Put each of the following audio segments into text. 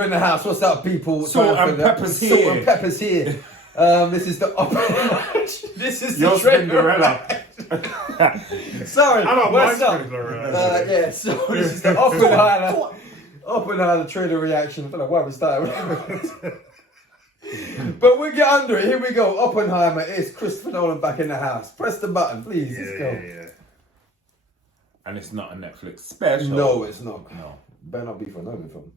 We're in the house. What's up, people? Salt and pepper's here. Salt and pepper's here. This is the this is Your the trailer. Cinderella. Sorry, I don't what's mind up? Cinderella. Yeah, so this is the Oppenheimer trailer reaction. I don't know why we started. But we'll get under it. Here we go. Oppenheimer is Christopher Nolan back in the house. Press the button, please. Let's go. Yeah. And it's not a Netflix special. No, it's not. No. Better not be for a Nolan film.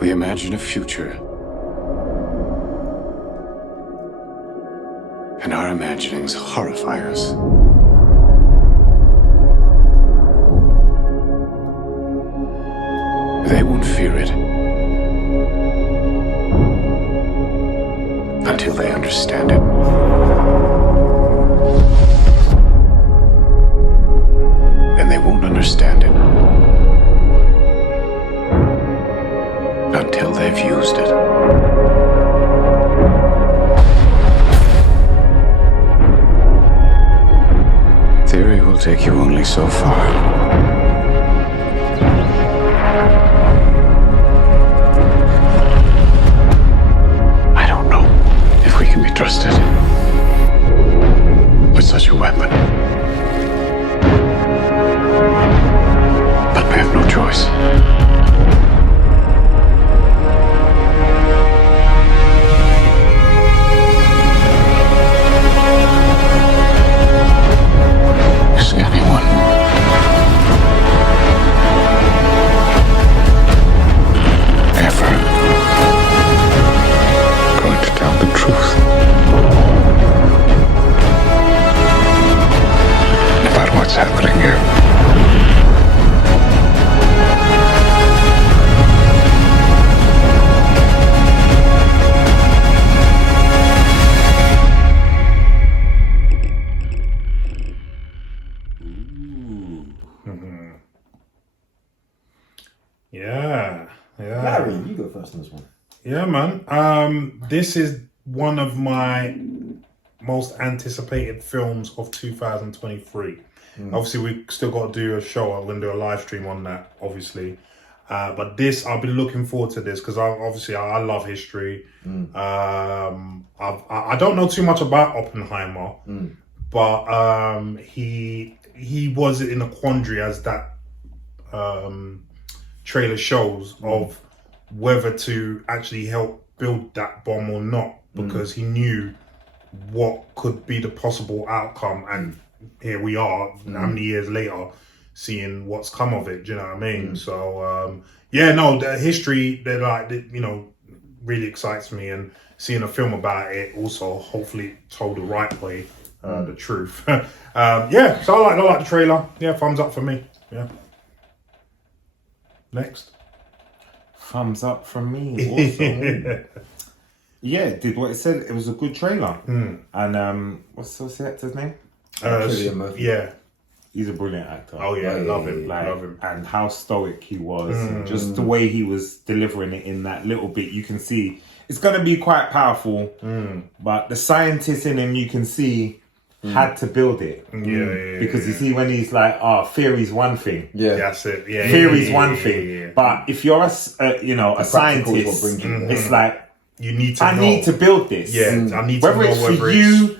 We imagine a future. And our imaginings horrify us. They won't fear it until they understand it. And they won't understand it until they've used it. Theory will take you only so far. I don't know if we can be trusted with such a weapon. But we have no choice. Is anyone ever going to tell the truth about what's happening here? Yeah. Larry, you go first on this one. Yeah, man. This is one of my most anticipated films of 2023. Obviously, we still got to do a show. I'm going to do a live stream on that, obviously. But this, I've been looking forward to this because I love history. I don't know too much about Oppenheimer, but he was in a quandary, as that trailer shows, of whether to actually help build that bomb or not, because he knew what could be the possible outcome, and here we are, how many years later, seeing what's come of it. Do you know what I mean? So the history, really excites me, and seeing a film about it also hopefully told the right way, the truth. So I like the trailer. Yeah, thumbs up for me. Yeah. Next. Thumbs up from me. Also. Yeah, it did what it said. It was a good trailer. And what's the actor's name? Cillian Murphy. Yeah. He's a brilliant actor. Oh yeah, love him. Like, love him. and how stoic he was, and just the way he was delivering it in that little bit, you can see it's going to be quite powerful. But the scientist in him, you can see, had to build it. Because you see when he's like, theory's one thing. Yeah, that's it. Yeah, theory's one thing. But if you're a scientist, it's like, you need to. I need to build this. Yeah, I need to whether know it's whether for it's you,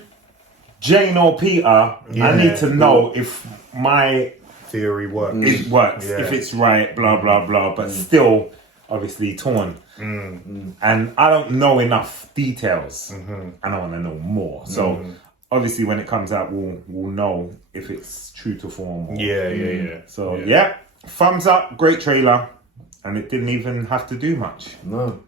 Jane or Peter. I need to know if my theory works. It works. If it's right, blah blah blah. But still, obviously torn. And I don't know enough details. And I want to know more. So obviously, when it comes out, we'll know if it's true to form. Or, So thumbs up. Great trailer, and it didn't even have to do much. No.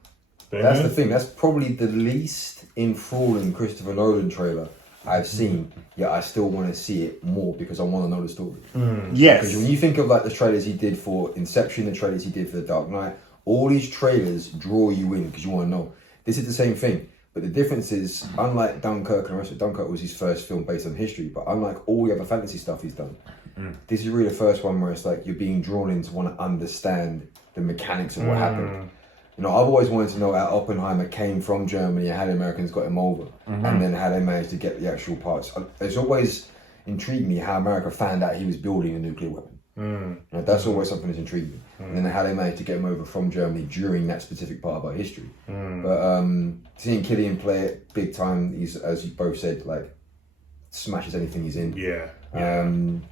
That's the thing. That's probably the least enthralling Christopher Nolan trailer I've seen. Yet I still want to see it more because I want to know the story. Yes. Because when you think of like the trailers he did for Inception, the trailers he did for The Dark Knight, all these trailers draw you in because you want to know. This is the same thing. But the difference is, unlike Dunkirk and the rest of Dunkirk was his first film based on history, but unlike all the other fantasy stuff he's done, this is really the first one where it's like you're being drawn in to want to understand the mechanics of what happened. You know, I've always wanted to know how Oppenheimer came from Germany and how the Americans got him over, and then how they managed to get the actual parts. It's always intrigued me how America found out he was building a nuclear weapon. You know, that's always something that's intrigued me. And then how they managed to get him over from Germany during that specific part of our history. But seeing Killian play it big time, he's, as you both said, like, smashes anything he's in.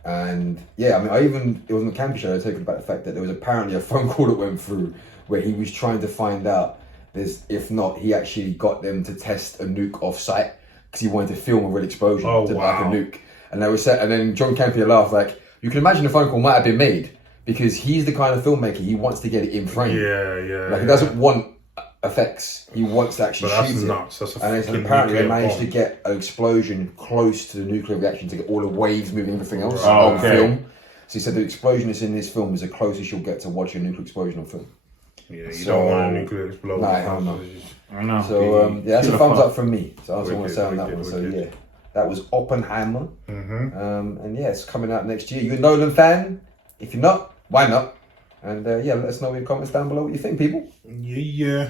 And yeah, I mean, it was on the campus show, I was talking about the fact that there was apparently a phone call that went through where he was trying to find out if not, he actually got them to test a nuke off site because he wanted to film a real explosion to like a nuke. And they were set, and then John Campia laughed like, you can imagine the phone call might have been made because he's the kind of filmmaker, he wants to get it in frame. Like he doesn't want effects, he wants to actually shoot it. Nuts. That's and apparently they managed to get an explosion close to the nuclear reaction to get all the waves moving, everything else on film. So he said the explosion that's in this film is the closest you'll get to watching a nuclear explosion on film. Yeah, you don't want a nuclear explosion. No, I know. So that's a thumbs up from me. So that's what I want to say on that one. So yeah, that was Oppenheimer. And yeah, it's coming out next year. You a Nolan fan? If you're not, why not? And yeah, let us know in the comments down below what you think, people. Yeah.